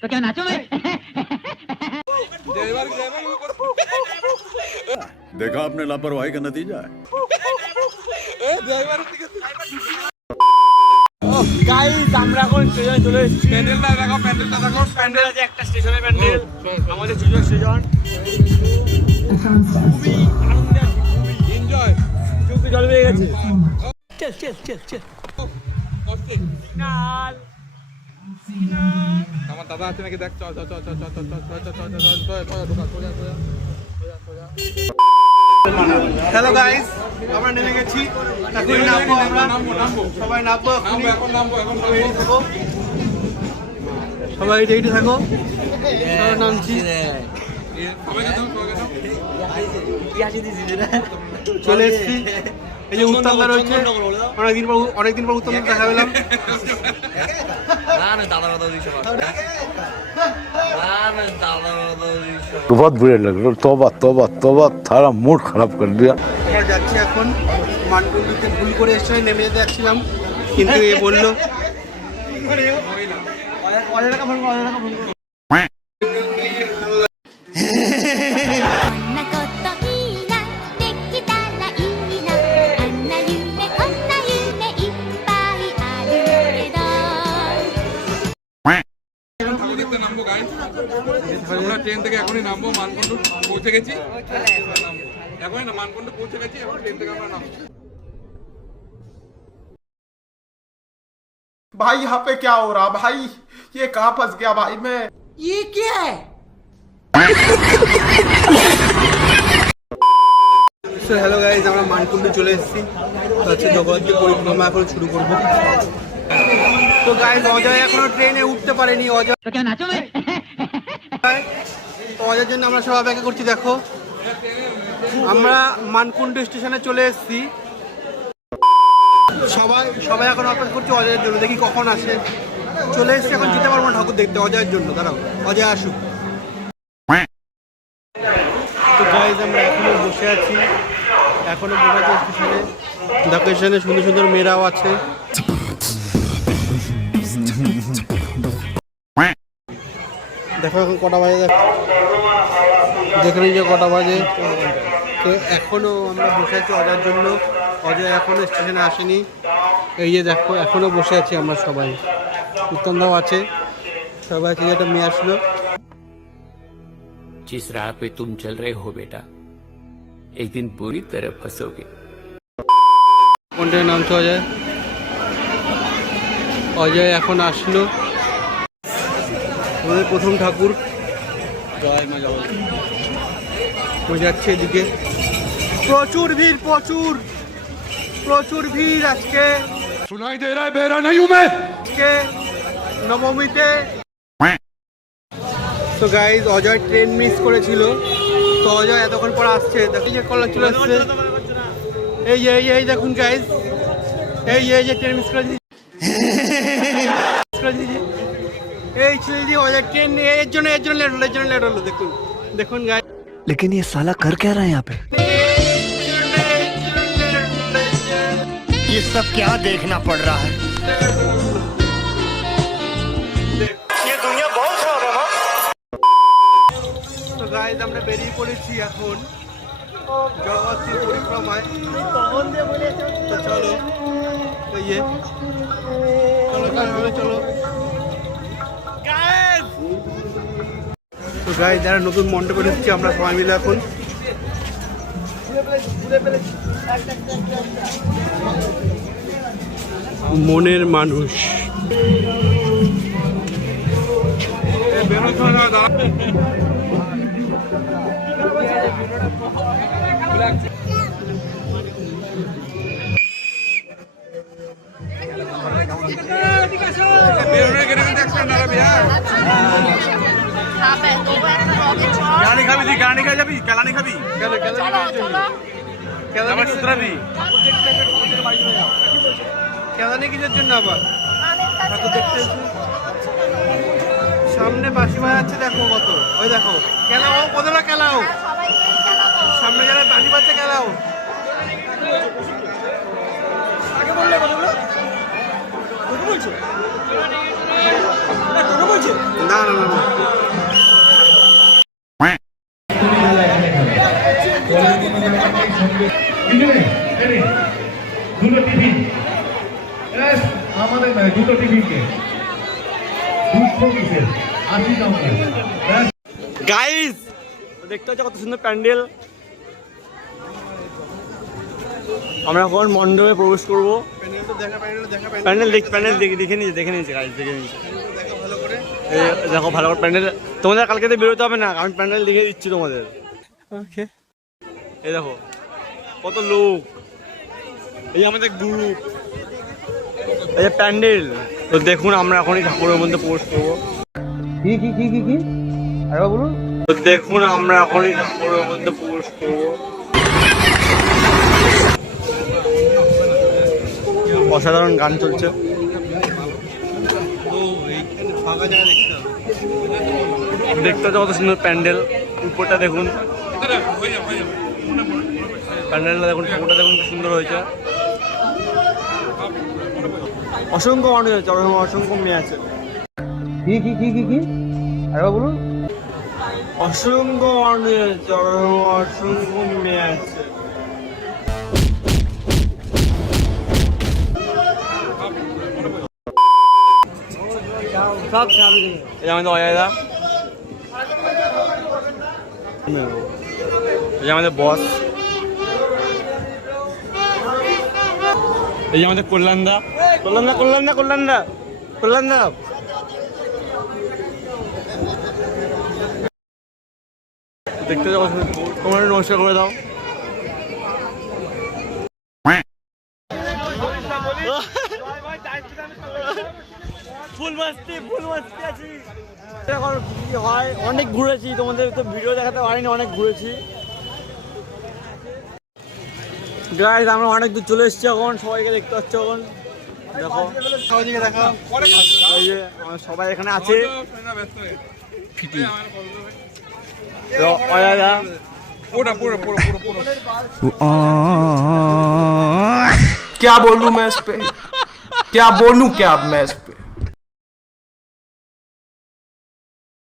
तो क्या नाचो मैं? देखा आपने लापरवाही का नतीजा है। গাইস আমরা এখন স্টেশনে চলে এসেছি। প্যান্ডেলটা দেখো, প্যান্ডেল আছে একটা স্টেশনে প্যান্ডেল। আমাদের সুযোগ স্টেশন। খুবই আনন্দে আছি, খুবই এনজয়। চোখে জল বেরিয়ে গেছে। চল। সিগন্যাল। আমার দাদা আছে নাকি দেখ, চল। হ্যালো গাইস, আমরা নেমে গেছি। এখন নামবো আমরা। সবাই নামবো এখন। সবাই রেডি থাকো। সবাই নামছি। চলে এসছি। এই যে উত্তমদা রয়েছে, অনেকদিন পর উত্তমদা দেখা পেলাম। बहुत बुरे लग रहे। तौबा थारा मूड खराब कर दिया। আমরা যাচ্ছি এখন মানকুণ্ডুতে। ভুল করে স্টেশনে নেমে যেতে যাচ্ছিলাম, কিন্তু এ বললো আমরা ট্রেন থেকে এখনই নামবো, মানকুণ্ডু পৌঁছে গেছি। এখনই না, মানকুণ্ডু পৌঁছে গেছি, এখন ট্রেন থেকে আমরা নামবো। भाई यहाँ पे क्या हो रहा भाई? ये कहाँ फंस गया भाई मैं? ये क्या है? হ্যালো গাইজ, আমরা মানকুণ্ডু চলে এসেছি। হচ্ছে জগদ্ধাত্রী পরিক্রমা এখন শুরু করবো। তো গাইজ, অজয় এখনো ট্রেনে উঠতে পারেনি। অজয় तो क्या नाचो मैं? তো অজয়ের জন্য আমরা সব অপেক্ষা করছি। দেখো, আমরা মানকুণ্ডু স্টেশনে চলে এসেছি। সবাই এখন অপেক্ষা করছি অজয়ের জন্য, দেখি কখন আসে। চলে এসেছি, এখন যেতে পারবো না ঠাকুর দেখতে অজয়ের জন্য। দাঁড়াও, অজয় আসুক। তো গাইজ, আমরা এখনো বসে আছি, এখনো বসে আছি স্টেশনে। দেখো, স্টেশনে সুন্দর সুন্দর মেয়েরাও আছে। দেখো এখন কটা বাজে, দেখে নিয়ে কটা বাজে। তো এখনো আমরা বসে আছি অজয়ের জন্য। অজয় এখনো স্টেশনে আসেনি। এই যে দেখো, এখনো বসে আছি আমরা সবাই। উত্তমদাও আছে, সবাই আছে। একটা মেয়ে আসলো। जिस राह पे तुम चल रहे हो बेटा, एक दिन बुरी तरह फंसोगे। কোনটার নাম তো অজয়। অজয় এখন আসলো। আমাদের প্রথম ঠাকুর জয় মা জগন্নাথ যাচ্ছে এদিকে। প্রচুর ভিড়, প্রচুর ভিড় আজকে। सुनाई दे रहा है, बेरा नहीं हूं मैं। আজকে নবমীতে। তো গাইজ, অজয় ট্রেন মিস করেছিল, তো অজয় এতক্ষণ পর আসছে। দেখুন যে কলা চলে আসছে। এই দেখুন গাইজ, এই যে ট্রেন মিস করে দিয়েছে। এই ছিল যে অজয় ট্রেন এর জন্য লেট হলো। দেখুন গাইজ। लेकिन ये साला कर क्या रहा है यहाँ पे? ये सब क्या देखना पड़ रहा है? ये दुनिया बहुत खराब है ना। তো গাইজ, আমরা বেরিয়ে পড়েছি এখন জগদ্ধাত্রী পরিক্রমায়। তো চলো, চলো। তো গাইজ, যারা নতুন মণ্ডপে ঢুকছি আমরা সবাই মিলে এখন। মনের মানুষ। গানি খাই যাবি? কেলানি খাবি? কেদানি কিসের জন্য আবার? ঠাকুর দেখতে সামনে বাঁশি বাজাচ্ছে, দেখো কত। ওই দেখো, খেলাও কতটা, খেলাও সামনে যারা বাঁশি বাজছে, খেলাও। দুটো টিফিন আমাদের নয়, দুটো টিফিনকে 200 পিসের 80 টাকা। গাইস দেখতে হচ্ছে কত সুন্দর প্যান্ডেল। আমরা এখন মণ্ডপে প্রবেশ করবো। প্যান্ডেল দেখে নিয়েছি গাইস, দেখে নিয়েছি। দেখো ভালো করে প্যান্ডেল, তোমাদের কালকে তো বেরোতে হবে না, আমি প্যান্ডেল দেখে দিচ্ছি তোমাদের। ওকে, এই দেখো কত লোক, এই আমাদের গ্রুপ, এই যে প্যান্ডেল। তো দেখুন আমরা এখনই ঠাকুরের মধ্যে প্রবেশ করবো। কি আরে বলুন। তো দেখুন আমরা এখনই ঠাকুরের মধ্যে প্রবেশ করবো। অসাধারণ গান চলছে। দেখতে হচ্ছে কত সুন্দর প্যান্ডেল। উপরটা দেখুন, প্যান্ডেলটা দেখুন, ঠাকুরটা দেখুন কি সুন্দর হয়েছে। অসংখ্য মানুষ আছে, অসংখ্য মেয়ে আছে। কি আরে বলুন। অসংখ্য মানুষ আছে, অসংখ্য মেয়ে আছে। এই যে আমাদের অজয়দা, এই যে আমাদের বস, এই যে আমাদের কল্যাণদা। দেখতে যাবো, তোমরা নমস্কার করে দাও। ফুল মাস্তি আছি। এখন কি হয়, অনেক ঘুরেছি, তোমাদের তো ভিডিও দেখাতে পারিনি, অনেক ঘুরেছি গাইস। আমরা অনেক দূর চলে এসেছি, এখন সবাইকে দেখতে পাচ্ছি। এখন দেখো এই যে সবাই এখানে আছে। क्या बोलूं मैं इस पे, क्या बोलूं क्या अब मैं इस पे।